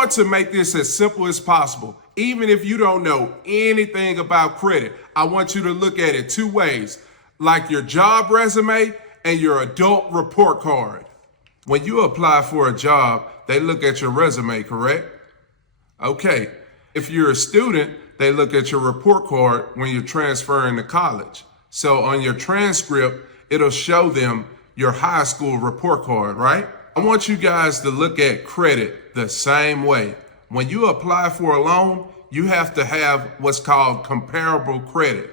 want to make this as simple as possible. Even if you don't know anything about credit, I want you to look at it two ways, like your job resume and your adult report card. When you apply for a job, they look at your resume, correct? Okay. If you're a student, they look at your report card when you're transferring to college. So on your transcript, it'll show them your high school report card, right? I want you guys to look at credit the same way. When you apply for a loan, you have to have what's called comparable credit.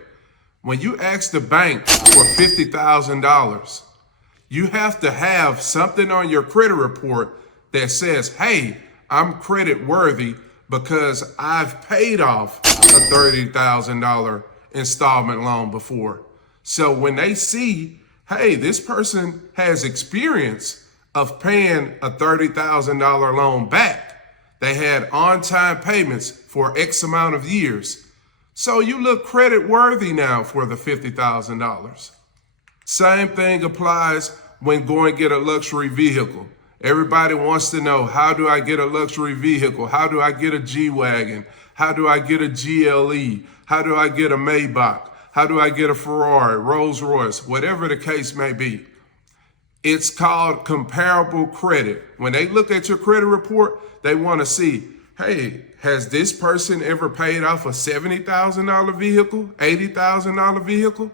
When you ask the bank for $50,000, you have to have something on your credit report that says, hey, I'm credit worthy because I've paid off a $30,000 installment loan before. So when they see, hey, this person has experience of paying a $30,000 loan back, they had on-time payments for X amount of years. So you look credit worthy now for the $50,000. Same thing applies when going to get a luxury vehicle. Everybody wants to know, how do I get a luxury vehicle? How do I get a G-Wagon? How do I get a GLE? How do I get a Maybach? How do I get a Ferrari, Rolls Royce, whatever the case may be? It's called comparable credit. When they look at your credit report, they want to see, hey, has this person ever paid off a $70,000 vehicle, $80,000 vehicle?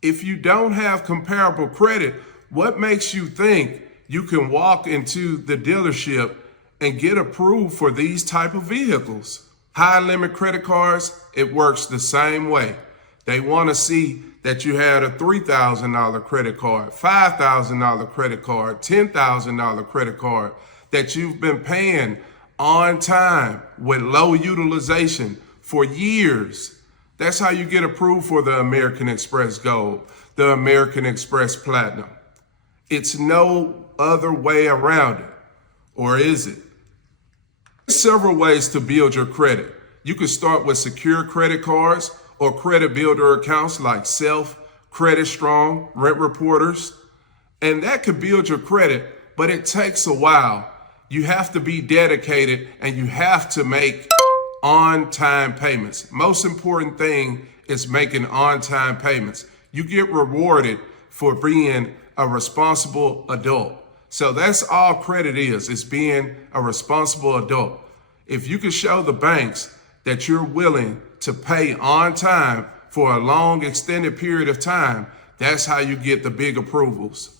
If you don't have comparable credit, what makes you think you can walk into the dealership and get approved for these type of vehicles? High limit credit cards, it works the same way. They want to see that you had a $3,000 credit card, $5,000 credit card, $10,000 credit card, that you've been paying on time with low utilization for years. That's how you get approved for the American Express Gold, the American Express Platinum. It's no other way around it, or is it? There's several ways to build your credit. You can start with secure credit cards or credit builder accounts like Self, Credit Strong, Rent Reporters, and that could build your credit, but it takes a while. You have to be dedicated and you have to make on-time payments. Most important thing is making on-time payments. You get rewarded for being a responsible adult. So that's all credit is being a responsible adult. If you can show the banks that you're willing to pay on time for a long extended period of time, that's how you get the big approvals.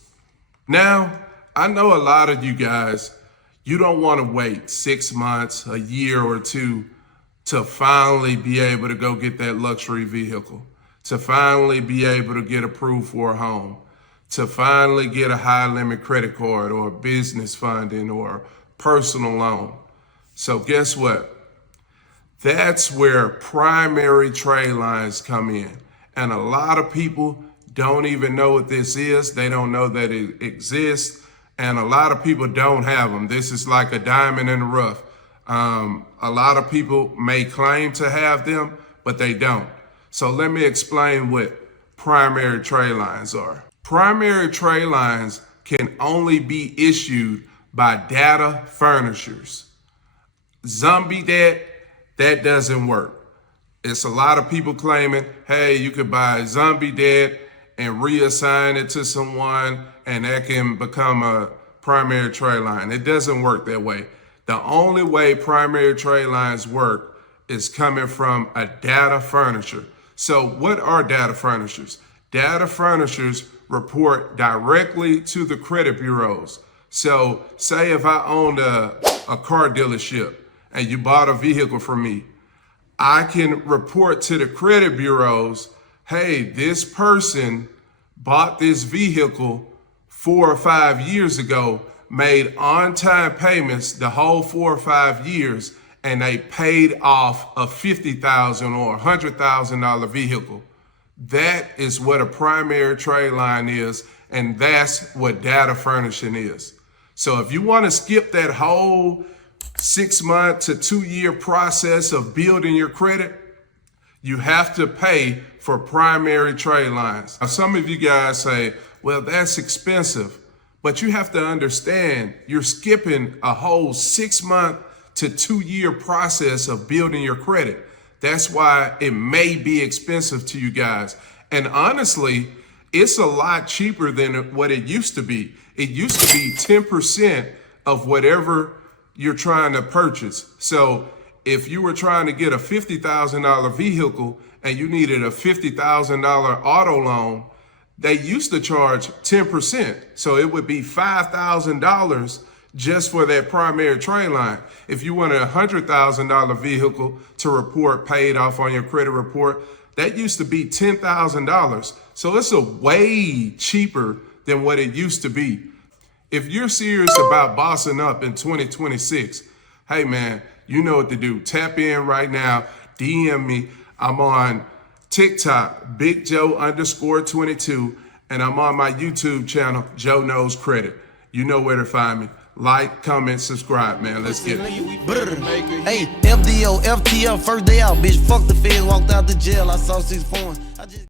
Now, I know a lot of you guys, you don't want to wait 6 months, a year or two to finally be able to go get that luxury vehicle, to finally be able to get approved for a home, to finally get a high limit credit card or business funding or personal loan. So guess what? That's where primary trade lines come in. And a lot of people don't even know what this is. They don't know that it exists. And a lot of people don't have them. This is like a diamond in the rough. A lot of people may claim to have them, but they don't. So let me explain what primary trade lines are. Primary trade lines can only be issued by data furnishers. Zombie debt, that doesn't work. It's a lot of people claiming, hey, you could buy zombie debt and reassign it to someone and that can become a primary trade line. It doesn't work that way. The only way primary trade lines work is coming from a data furnisher. So what are data furnishers? Data furnishers report directly to the credit bureaus. So say if I owned a car dealership and you bought a vehicle from me, I can report to the credit bureaus, hey, this person bought this vehicle 4 or 5 years ago, made on-time payments the whole 4 or 5 years, and they paid off a $50,000 or $100,000 vehicle. That is what a primary trade line is, and that's what data furnishing is. So if you want to skip that whole 6 month to 2 year process of building your credit, you have to pay for primary trade lines. Now, some of you guys say, well, that's expensive, but you have to understand you're skipping a whole 6 month to 2-year process of building your credit. That's why it may be expensive to you guys. And honestly, it's a lot cheaper than what it used to be. It used to be 10% of whatever you're trying to purchase. So if you were trying to get a $50,000 vehicle and you needed a $50,000 auto loan, they used to charge 10%. So it would be $5,000 just for that primary trade line. If you wanted a $100,000 vehicle to report paid off on your credit report, that used to be $10,000. So it's a way cheaper than what it used to be. If you're serious about bossing up in 2026, hey man, you know what to do. Tap in right now, DM me. I'm on TikTok, BigJoe_22, and I'm on my YouTube channel, Joe Knows Credit. You know where to find me. Like, comment, subscribe, man. Let's get it. Hey, FDO, FTL, first day out, bitch. Fuck the feds, walked out the jail. I saw 6 phones.